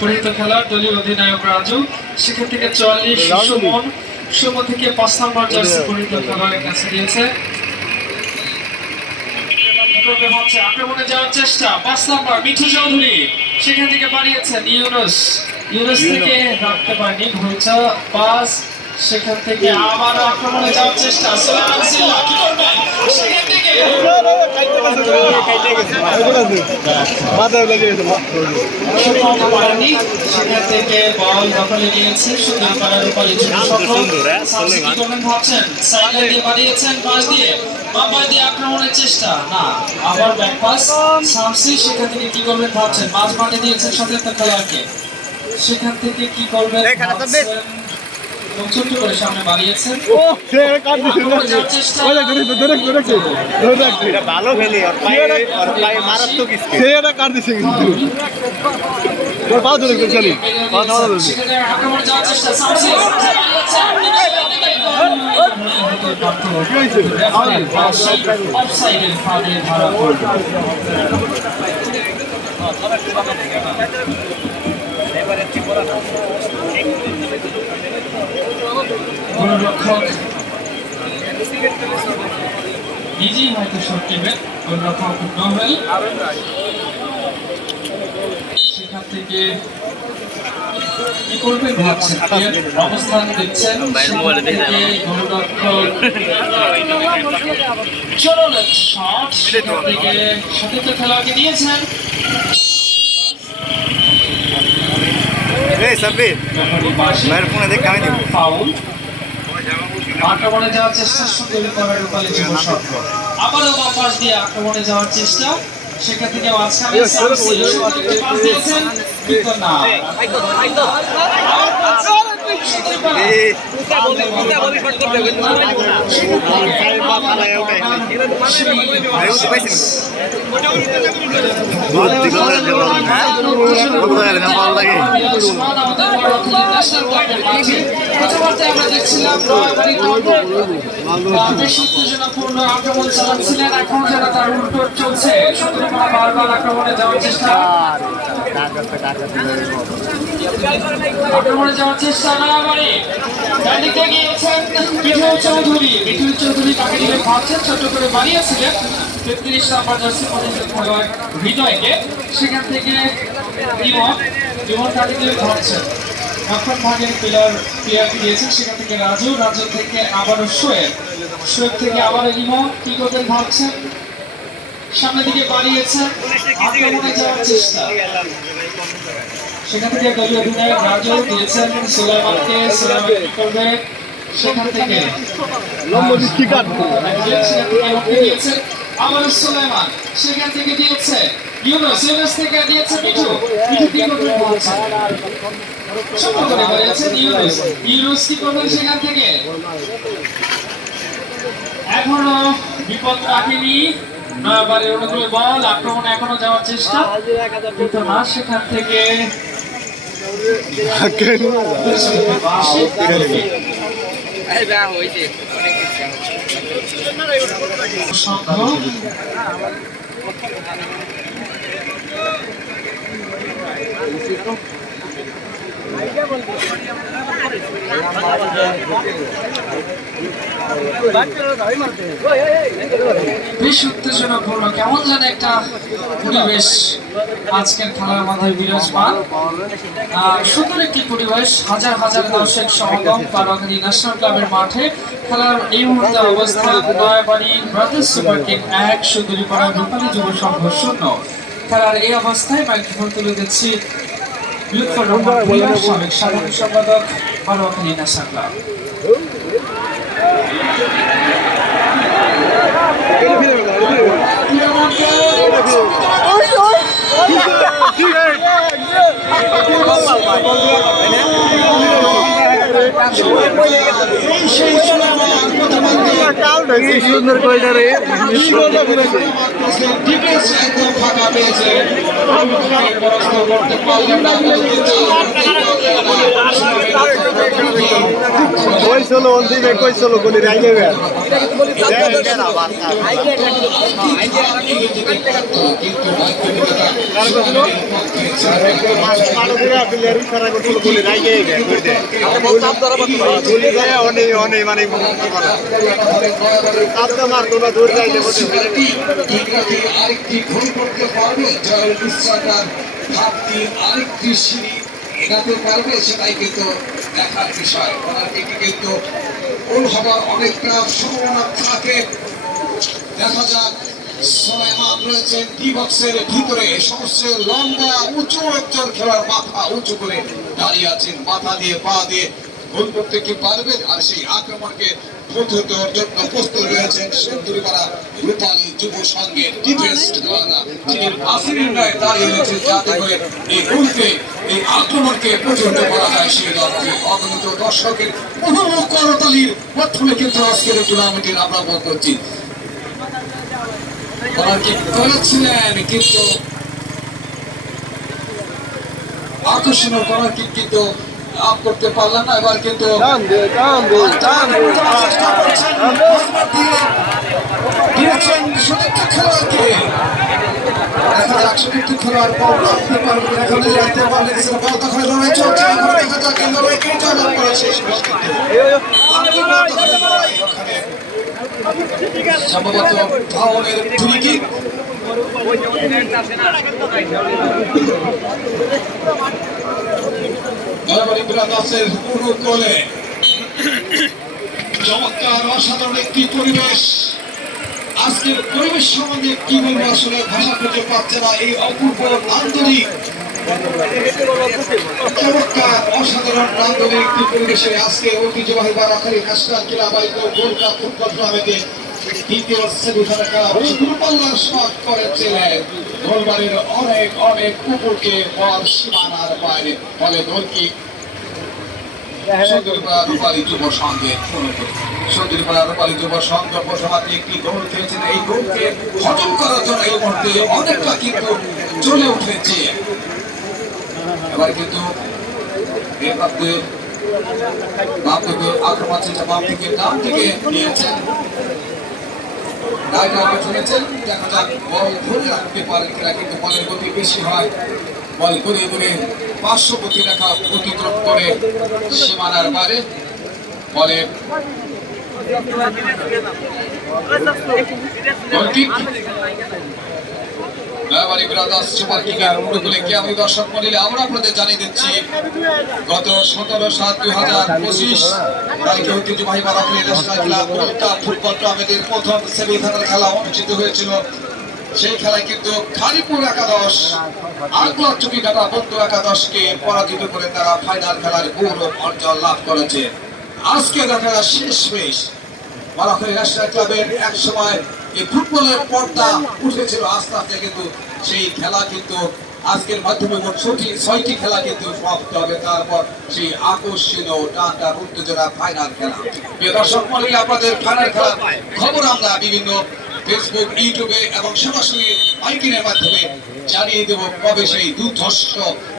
পরিহিত খেলার দলীয় অধিনায়ক রাজু, সেখান থেকে 44 সুমন থেকে 5 নম্বর জার্সি পরিহিত খেলোয়াড়ের কাছে দিয়েছে। আক্রমণে যাওয়ার চেষ্টা 5 নম্বর মিঠু চৌধুরী, সেখান থেকে বাড়িয়েছেন ইউনুস থেকে রাখতে পারেনি, ভুলছা পাস, সেখান থেকে আবার আক্রমণে যাওয়ার চেষ্টা সুলাইমান সিল্লা, কি করবেন সেখান থেকে সেখান থেকে বল দখলে নিয়েছে সুন্দর পাড়ার রূপালী ভাবছেন সাইডে দিয়ে বাড়িয়েছেন পাস দিয়ে বাম্পার দিয়ে আক্রমণের চেষ্টা না, আবার ব্যাক পাস শামসি, সেখান থেকে কি করবেন ভাবছেন মাঝ মাঠে দিয়েছেন সতীর্থ খেলোয়াড়কে, সেখান থেকে কি করবেন ছোট্ট করে সামনে বাড়িয়েছেন ভালো খেলে মারাত্মক আক্রমণ যাওয়ার চেষ্টা শামসি অফসাইডের ফাঁদে ধরা পড়ল। গোলরক্ষক নিজেই হয়তো শট নেবেন, গোলরক্ষক নোবেল সেখান থেকে কি করবেন ভাবছেন, অবস্থান দেখছেন গোলরক্ষক চরলেট শট, সেখান থেকে সতীর্থ খেলোয়াড়কে দিয়েছেন ফাউল। আক্রমণে যাওয়ার চেষ্টা সুন্দরী করার রূপালী যুব সংঘ, আবারও বাম পাশ দিয়ে আক্রমণে যাওয়ার চেষ্টা, সেখান থেকে মাঝখানে শামসি একটি পাস দিয়েছেন কিন্তু না আমরা দেখছিলাম বেশ উত্তেজনাপূর্ণ আক্রমণ চালাচ্ছিলেন, এখন যেন তার উল্টো চলছে, বারবার আক্রমণে যাওয়ার চেষ্টা, আক্রমণে যাওয়ার চেষ্টা না বাড়ি ডানদিকে গিয়েছেন মিঠু চৌধুরী তাকে দিলে ভাবছেন ছোট করে বাড়িয়েছিলেন 33 নম্বর জার্সি পরিহিত খেলোয়াড় হৃদয়কে, সেখান থেকে ইমন তাকে দিলে ভাবছেন এখন ভাগের প্লেয়ার দিয়েছেন, সেখান থেকে রাজু থেকে আবারও শোয়েব থেকে আবারও ইমন কি করবেন ভাবছেন, সামনের দিকে বাড়িয়েছেন আক্রমণে যাওয়ার চেষ্টা, সেখান থেকে দলীয় অধিনায়ক রাজু দিয়েছেন সুলাইমানকে কি করবে, সেখান থেকে আবার সুলাইমান, সেখান থেকে দিয়েছে ইউনুস থেকে দিয়েছে মিঠু কি করবে বলছে ছোট করে বাড়িয়েছেন ইউনুস কি করবেন সেখান থেকে, এখনো বিপদ কাটেনি নয়াবাড়ির অনুকূলে বল, আক্রমণে এখনো যাওয়ার চেষ্টা কিন্তু না, সেখান থেকে বেশ উত্তেজনাপূর্ণ কেমন যেন একটা পরিবেশ আজকের খেলার মাথায় বিরাজমান, সুন্দর একটি পরিবেশ, হাজার হাজার দর্শক সমাগম কারাগারি ন্যাশনাল ক্লাবের মাঠে। খেলার এই মুহূর্তে অবস্থা নয়াবাড়ি ব্রাদার্স সুপার কিং 1 সুন্দরীপাড়া রূপালী যুব সংঘ 0। খেলার এই অবস্থায় মাইক্রোফোন তুলে দিচ্ছি সাবেক সাধারণ সম্পাদক কারাগারি ন্যাশনাল ক্লাব। সুন্দর কয়টারে ফাঁকা পেয়েছে চলো অন্তিমে কই চলো গলি রাই যাবে অনেক মানে মারতো না দূর যাইলে আরেকটি ভুল করতে পারবে জয়ের ইচ্ছাটার ভাবটি আরেকটি সিঁড়ি এগাতে পারবে সেটাই কিন্তু দেখার বিষয় ওনার দিকে কিন্তু ভুল হবার অনেকটা সম্ভাবনা থাকে দেখা যাক সুলাইমান রয়েছেন ডি বক্সের ভিতরে সবচেয়ে লম্বা উঁচু একজন খেলোয়াড় মাথা উঁচু করে দাঁড়িয়ে আছেন মাথা দিয়ে পা দিয়ে গোল করতে কি পারবেন আর সেই আক্রমণকে প্রতিহত দেওয়ার জন্য প্রস্তুত রয়েছেন সেঞ্চুরিপাড়া রূপালী যুব সংঘের ডিফেন্স খেলোয়াড়রা যিনি আসিরের ন্যায় দাঁড়িয়ে রয়েছেন যাতে করে এই গোলকে এই আক্রমণকে প্রতিহত করা যায় সেই লক্ষ্যে অগণিত দর্শকের বহু করতালির মাধ্যমে কিন্তু আজকের এই টুর্নামেন্টের আমরা বল করছি কি করেছিলেন কিন্তু আকর্ষণীয় করার কিন্তু লাভ করতে পারলাম না এবার কিন্তু খেলোয়াড়কে দেখা যাক সুদীপ্ত খেলোয়াড় বল রাখতে পারবে এখানে রাখতে পারলে বল তখন লড়াই চলছে এখন দেখা যাক এই লড়াইকে জয় করে শেষ সম্ভবত ফাউলের ফ্রি কিক চমৎকার অসাধারণ একটি পরিবেশ আজকের পরিবেশ সম্বন্ধে কি বলবো আসলে ভাষা খুঁজে পাচ্ছে না এই অপূর্ব আন্তরিক চমৎকার অসাধারণ আন্তরিক একটি পরিবেশে আজকে ঐতিহ্যবাহী বারাখালী ন্যাশনাল ক্লাব আয়োজিত গোল্ড কাপ ফুটবল টুর্নামেন্টে দ্বিতীয় সেমিফাইনাল খেলা দূরপাল্লার শট করেছিলেন গোলবাড়ির অনেক অনেক কুকুরকে বল সীমানার বাইরে ফলে গোলকিক রূপালী যুব সংঘের সন্দ্রীপাড়া রূপালী যুব সংঘ বসমাতে একটি গোল খেয়েছেন এই গোলকে হজম করার জন্য এই মুহূর্তে অনেকটা কিন্তু চলে উঠেছে এবার কিন্তু এর মধ্যে বাম থেকে আক্রমণ ছিল বাম থেকে ডান থেকে নিয়েছেন চলেছেন দেখা যাক বল ধরে রাখতে পারেন কিনা কিন্তু বলের গতি বেশি হয় বল ঘুরে ঘুরে 500 প্রতি রেখা অতিক্রম করে সীমানার বাইরে বলে আমরা আপনাদের জানিয়ে দিচ্ছি গত 17/7/2025 ঐতিহ্যবাহী Barakhali national club gold cup football টুর্নামেন্টের প্রথম সেমিফাইনাল খেলা অনুষ্ঠিত হয়েছিল সেই খেলায় কিন্তু খালিপুর একাদশ আগলা চুকিঘাটা বন্ধু একাদশকে পরাজিত করে তারা ফাইনাল খেলার গৌরব অর্জন লাভ করেছে আজকে দেখা শেষমেশ বারাখালী ন্যাশনাল ক্লাবের এক সময় এই ফুটবলের পর্দা উঠেছিল আস্তে আস্তে কিন্তু সেই খেলা কিন্তু আজকের মাধ্যমে মোট 6টি খেলা কিন্তু সমাপ্ত হবে তারপর সেই আকর্ষণীয় টানটা উত্তেজনা ফাইনাল খেলা প্রিয় দর্শক মণ্ডলী আপনাদের ফাইনাল খেলার খবর আমরা বিভিন্ন ফেসবুক ইউটিউবে এবং সরাসরি মাইকিংয়ের মাধ্যমে জানিয়ে দেব কবে সেই দুর্ধর্ষ